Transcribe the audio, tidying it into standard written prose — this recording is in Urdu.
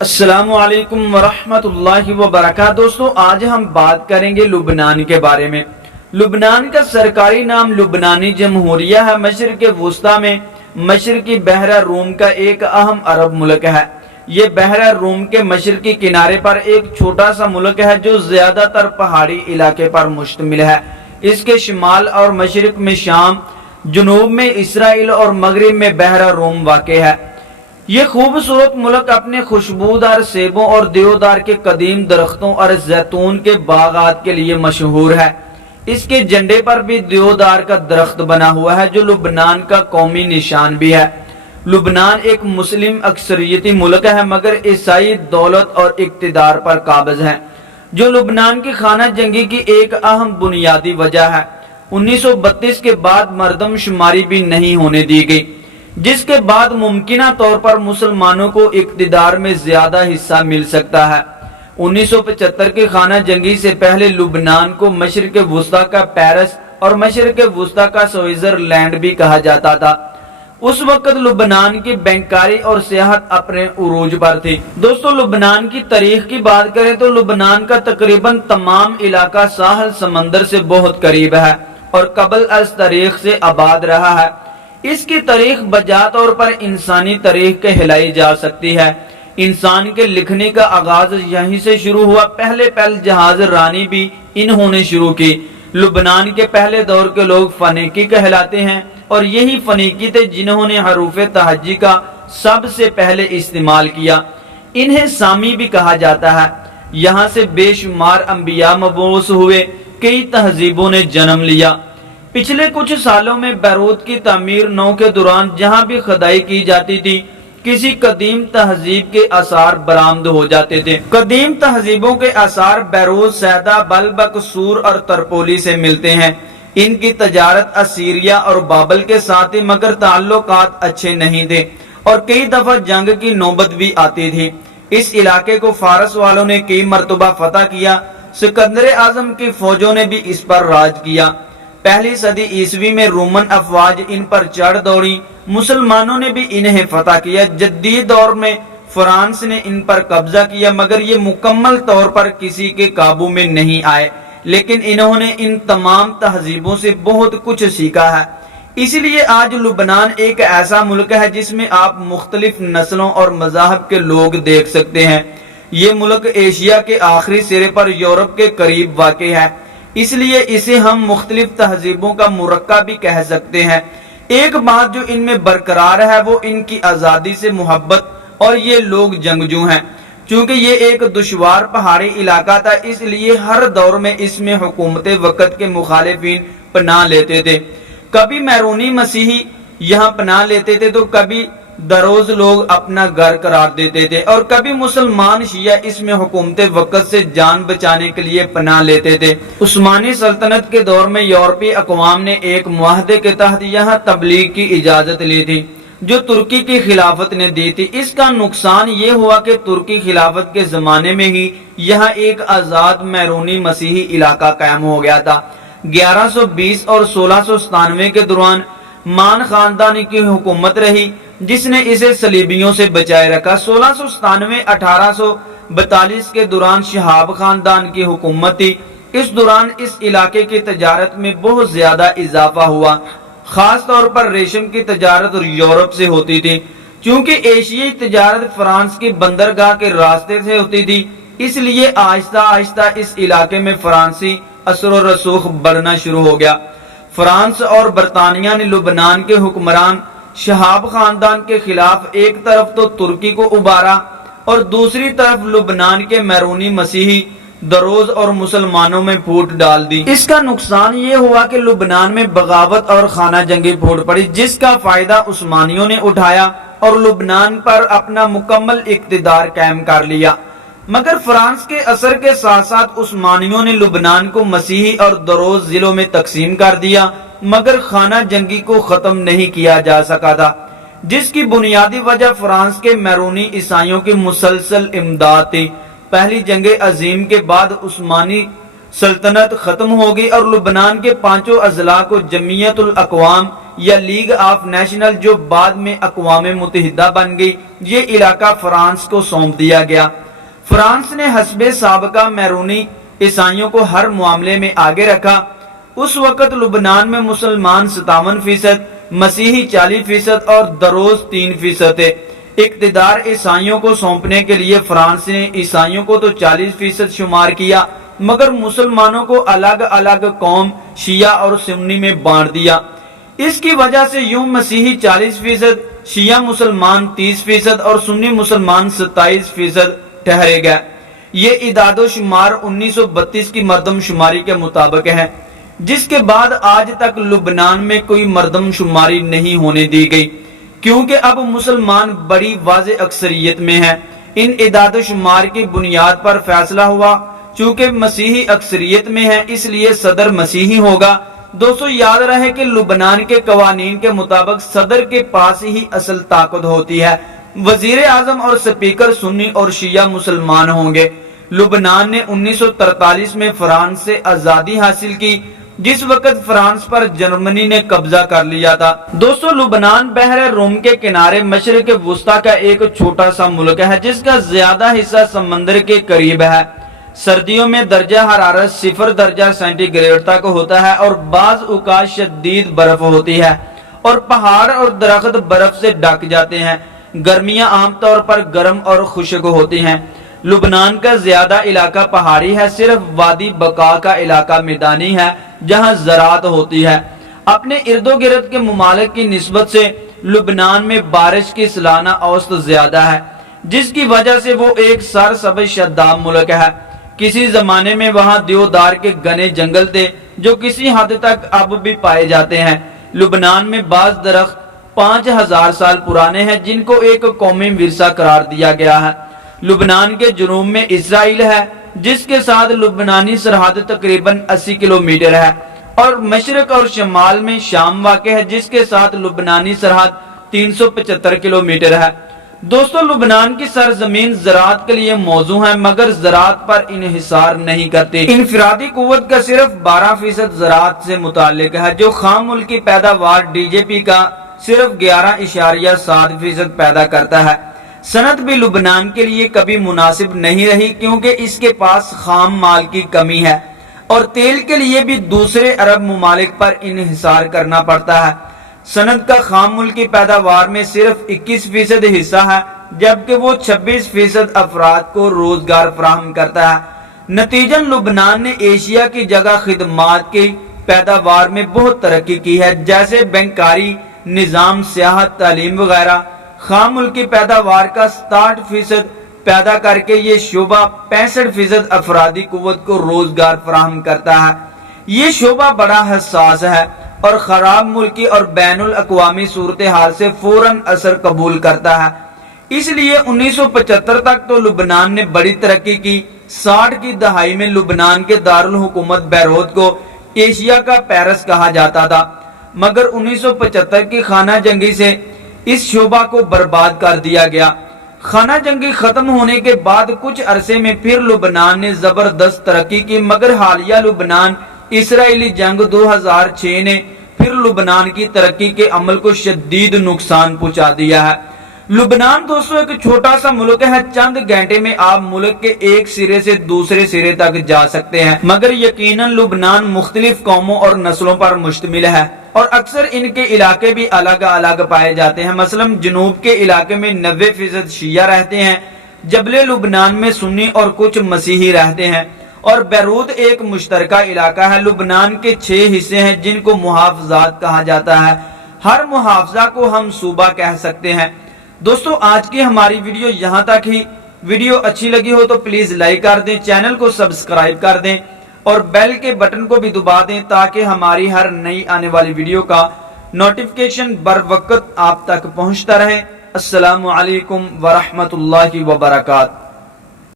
السلام علیکم ورحمۃ اللہ وبرکاتہ۔ دوستو آج ہم بات کریں گے لبنان کے بارے میں۔ لبنان کا سرکاری نام لبنانی جمہوریہ ہے۔ مشرق وسطی میں مشرقی بحیرہ روم کا ایک اہم عرب ملک ہے۔ یہ بحیرہ روم کے مشرقی کنارے پر ایک چھوٹا سا ملک ہے جو زیادہ تر پہاڑی علاقے پر مشتمل ہے۔ اس کے شمال اور مشرق میں شام، جنوب میں اسرائیل اور مغرب میں بحیرہ روم واقع ہے۔ یہ خوبصورت ملک اپنے خوشبودار سیبوں اور دیودار کے قدیم درختوں اور زیتون کے باغات کے لیے مشہور ہے۔ اس کے جھنڈے پر بھی دیودار کا درخت بنا ہوا ہے جو لبنان کا قومی نشان بھی ہے۔ لبنان ایک مسلم اکثریتی ملک ہے مگر عیسائی دولت اور اقتدار پر قابض ہے، جو لبنان کی خانہ جنگی کی ایک اہم بنیادی وجہ ہے۔ 1932 کے بعد مردم شماری بھی نہیں ہونے دی گئی، جس کے بعد ممکنہ طور پر مسلمانوں کو اقتدار میں زیادہ حصہ مل سکتا ہے۔ 1975 کی خانہ جنگی سے پہلے لبنان کو مشرق وسطی کا پیرس اور مشرق وسطی کا سوئٹزرلینڈ بھی کہا جاتا تھا۔ اس وقت لبنان کی بینکاری اور سیاحت اپنے عروج پر تھی۔ دوستو لبنان کی تاریخ کی بات کریں تو لبنان کا تقریباً تمام علاقہ ساحل سمندر سے بہت قریب ہے اور قبل از تاریخ سے آباد رہا ہے۔ اس کی تاریخ بجا طور پر انسانی تاریخ کہلائی جا سکتی ہے۔ انسان کے لکھنے کا آغاز یہیں سے شروع ہوا۔ پہلے جہاز رانی بھی انہوں نے شروع کی۔ لبنان کے پہلے دور کے لوگ فنیکی کہلاتے ہیں اور یہی فنیکی تھے جنہوں نے حروف تہجی کا سب سے پہلے استعمال کیا۔ انہیں سامی بھی کہا جاتا ہے۔ یہاں سے بے شمار انبیاء مبعوث ہوئے، کئی تہذیبوں نے جنم لیا۔ پچھلے کچھ سالوں میں بیروت کی تعمیر نو کے دوران جہاں بھی کھدائی کی جاتی تھی، کسی قدیم تہذیب کے آثار برآمد ہو جاتے تھے۔ قدیم تہذیبوں کے آثار بیروت، سیدہ، بلبک، سور اور ترپولی سے ملتے ہیں۔ ان کی تجارت اسیریا اور بابل کے ساتھ تھی مگر تعلقات اچھے نہیں تھے اور کئی دفعہ جنگ کی نوبت بھی آتی تھی۔ اس علاقے کو فارس والوں نے کئی مرتبہ فتح کیا۔ سکندر اعظم کی فوجوں نے بھی اس پر راج کیا۔ پہلی صدی عیسوی میں رومن افواج ان پر چڑھ دوڑی۔ مسلمانوں نے بھی انہیں فتح کیا۔ جدید دور میں فرانس نے ان پر قبضہ کیا مگر یہ مکمل طور پر کسی کے قابو میں نہیں آئے، لیکن انہوں نے ان تمام تہذیبوں سے بہت کچھ سیکھا ہے۔ اس لیے آج لبنان ایک ایسا ملک ہے جس میں آپ مختلف نسلوں اور مذاہب کے لوگ دیکھ سکتے ہیں۔ یہ ملک ایشیا کے آخری سرے پر یورپ کے قریب واقع ہے، اس لیے اسے ہم مختلف تہذیبوں کا مرکب بھی کہہ سکتے ہیں۔ ایک بات جو ان میں برقرار ہے وہ ان کی آزادی سے محبت اور یہ لوگ جنگجو ہیں۔ چونکہ یہ ایک دشوار پہاڑی علاقہ تھا اس لیے ہر دور میں اس میں حکومت وقت کے مخالفین پناہ لیتے تھے۔ کبھی میرونی مسیحی یہاں پناہ لیتے تھے تو کبھی دروز لوگ اپنا گھر قرار دیتے تھے اور کبھی مسلمان شیعہ اس میں حکومت وقت سے جان بچانے کے لیے پناہ لیتے تھے۔ عثمانی سلطنت کے دور میں یورپی اقوام نے ایک معاہدے کے تحت یہاں تبلیغ کی اجازت لی تھی جو ترکی کی خلافت نے دی تھی۔ اس کا نقصان یہ ہوا کہ ترکی خلافت کے زمانے میں ہی یہاں ایک آزاد میرونی مسیحی علاقہ قائم ہو گیا تھا۔ 1120 اور 1697 کے دوران مان خاندان کی حکومت رہی جس نے اسے صلیبیوں سے بچائے رکھا۔ 1697-1842 کے دوران شہاب خاندان کی حکومت تھی۔ اس دوران اس علاقے کی تجارت میں بہت زیادہ اضافہ ہوا، خاص طور پر ریشم کی تجارت اور یورپ سے ہوتی تھی۔ چونکہ ایشیائی تجارت فرانس کی بندرگاہ کے راستے سے ہوتی تھی اس لیے آہستہ آہستہ اس علاقے میں فرانسی اثر و رسوخ بڑھنا شروع ہو گیا۔ فرانس اور برطانیہ نے لبنان کے حکمران شہاب خاندان کے خلاف ایک طرف تو ترکی کو ابھارا اور دوسری طرف لبنان کے میرونی مسیحی، دروز اور مسلمانوں میں پھوٹ ڈال دی۔ اس کا نقصان یہ ہوا کہ لبنان میں بغاوت اور خانہ جنگی پھوٹ پڑی جس کا فائدہ عثمانیوں نے اٹھایا اور لبنان پر اپنا مکمل اقتدار قائم کر لیا۔ مگر فرانس کے اثر کے ساتھ ساتھ عثمانیوں نے لبنان کو مسیحی اور دروز ضلعوں میں تقسیم کر دیا مگر خانہ جنگی کو ختم نہیں کیا جا سکا تھا، جس کی بنیادی وجہ فرانس کے میرونی عیسائیوں کی مسلسل امداد تھی۔ پہلی جنگ عظیم کے بعد عثمانی سلطنت ختم ہو گئی اور لبنان کے پانچوں اضلاع کو جمعیت الاقوام یا لیگ آف نیشنل جو بعد میں اقوام متحدہ بن گئی، یہ علاقہ فرانس کو سونپ دیا گیا۔ فرانس نے حسب سابقہ بیرونی عیسائیوں کو ہر معاملے میں آگے رکھا۔ اس وقت لبنان میں مسلمان 57%، مسیحی 40% اور دروز 3% تھے۔ اقتدار عیسائیوں کو سونپنے کے لیے فرانس نے عیسائیوں کو تو 40% شمار کیا، مگر مسلمانوں کو الگ الگ قوم شیعہ اور سنی میں بانٹ دیا۔ اس کی وجہ سے یوں مسیحی 40%، شیعہ مسلمان 30% اور سنی مسلمان 27% ٹھہرے گئے۔ یہ اعداد و شمار 1932 کی مردم شماری کے مطابق ہے، جس کے بعد آج تک لبنان میں کوئی مردم شماری نہیں ہونے دی گئی، کیونکہ اب مسلمان بڑی واضح اکثریت میں ہیں۔ ان اعداد و شمار کی بنیاد پر فیصلہ ہوا، چونکہ مسیحی اکثریت میں ہیں اس لیے صدر مسیحی ہوگا۔ دوستو یاد رہے کہ لبنان کے قوانین کے مطابق صدر کے پاس ہی اصل طاقت ہوتی ہے، وزیر اعظم اور سپیکر سنی اور شیعہ مسلمان ہوں گے۔ لبنان نے 1943 میں فرانس سے آزادی حاصل کی، جس وقت فرانس پر جرمنی نے قبضہ کر لیا تھا۔ دوستو لبنان بحر روم کے کنارے مشرق وسطی کا ایک چھوٹا سا ملک ہے، جس کا زیادہ حصہ سمندر کے قریب ہے۔ سردیوں میں درجہ حرارت 0 درجہ سینٹی گریڈ تک ہوتا ہے اور بعض اوقات شدید برف ہوتی ہے اور پہاڑ اور درخت برف سے ڈھک جاتے ہیں۔ گرمیاں عام طور پر گرم اور خشک ہوتی ہیں۔ لبنان کا زیادہ علاقہ پہاڑی ہے، صرف وادی بقا کا علاقہ میدانی ہے جہاں زراعت ہوتی ہے۔ اپنے ارد و گرد کے ممالک کی نسبت سے لبنان میں بارش کی سالانہ اوسط زیادہ ہے، جس کی وجہ سے وہ ایک سرسبز شاداب ملک ہے۔ کسی زمانے میں وہاں دیودار کے گھنے جنگل تھے جو کسی حد تک اب بھی پائے جاتے ہیں۔ لبنان میں بعض درخت 5000 سال پرانے ہیں جن کو ایک قومی ورثہ قرار دیا گیا ہے۔ لبنان کے جنوب میں اسرائیل ہے، جس کے ساتھ لبنانی سرحد تقریباً 80 کلومیٹر ہے، اور مشرق اور شمال میں شام واقع ہے جس کے ساتھ لبنانی سرحد 375 کلومیٹر ہے۔ دوستو لبنان کی سرزمین زراعت کے لیے موزوں ہے، مگر زراعت پر انحصار نہیں کرتی۔ انفرادی قوت کا صرف 12% زراعت سے متعلق ہے، جو خام ملکی پیداوار ڈی جے پی کا صرف 11.7% پیدا کرتا ہے۔ صنعت بھی لبنان کے لیے کبھی مناسب نہیں رہی، کیونکہ اس کے پاس خام مال کی کمی ہے اور تیل کے لیے بھی دوسرے عرب ممالک پر انحصار کرنا پڑتا ہے۔ صنعت کا خام ملکی پیداوار میں صرف 21% حصہ ہے، جبکہ وہ 26% افراد کو روزگار فراہم کرتا ہے۔ نتیجن لبنان نے ایشیا کی جگہ خدمات کی پیداوار میں بہت ترقی کی ہے، جیسے بینکاری نظام، سیاحت، تعلیم وغیرہ۔ خام ملکی پیداوار کا 60% پیدا کر کے یہ شعبہ 65% افرادی قوت کو روزگار فراہم کرتا ہے۔ یہ شعبہ بڑا حساس ہے اور خراب ملکی اور بین الاقوامی صورتحال سے فوراً اثر قبول کرتا ہے۔ اس لیے 1975 تک تو لبنان نے بڑی ترقی کی۔ 60 کی دہائی میں لبنان کے دارالحکومت بیروت کو ایشیا کا پیرس کہا جاتا تھا، مگر 1975 کی خانہ جنگی سے اس شعبہ کو برباد کر دیا گیا۔ خانہ جنگی ختم ہونے کے بعد کچھ عرصے میں پھر لبنان نے زبردست ترقی کی، مگر حالیہ لبنان اسرائیلی جنگ 2006 نے پھر لبنان کی ترقی کے عمل کو شدید نقصان پہنچا دیا ہے۔ لبنان دوستو ایک چھوٹا سا ملک ہے، چند گھنٹے میں آپ ملک کے ایک سرے سے دوسرے سرے تک جا سکتے ہیں، مگر یقیناً لبنان مختلف قوموں اور نسلوں پر مشتمل ہے اور اکثر ان کے علاقے بھی الگ الگ پائے جاتے ہیں۔ مثلا جنوب کے علاقے میں 90% شیعہ رہتے ہیں، جبل لبنان میں سنی اور کچھ مسیحی رہتے ہیں، اور بیروت ایک مشترکہ علاقہ ہے۔ لبنان کے 6 حصے ہیں جن کو محافظات کہا جاتا ہے، ہر محافظہ کو ہم صوبہ کہہ سکتے ہیں۔ دوستو آج کی ہماری ویڈیو یہاں تک ہی۔ ویڈیو اچھی لگی ہو تو پلیز لائک کر دیں، چینل کو سبسکرائب کر دیں اور بیل کے بٹن کو بھی دبا دیں تاکہ ہماری ہر نئی آنے والی ویڈیو کا نوٹیفیکیشن بر وقت آپ تک پہنچتا رہے۔ السلام علیکم ورحمۃ اللہ وبرکاتہ۔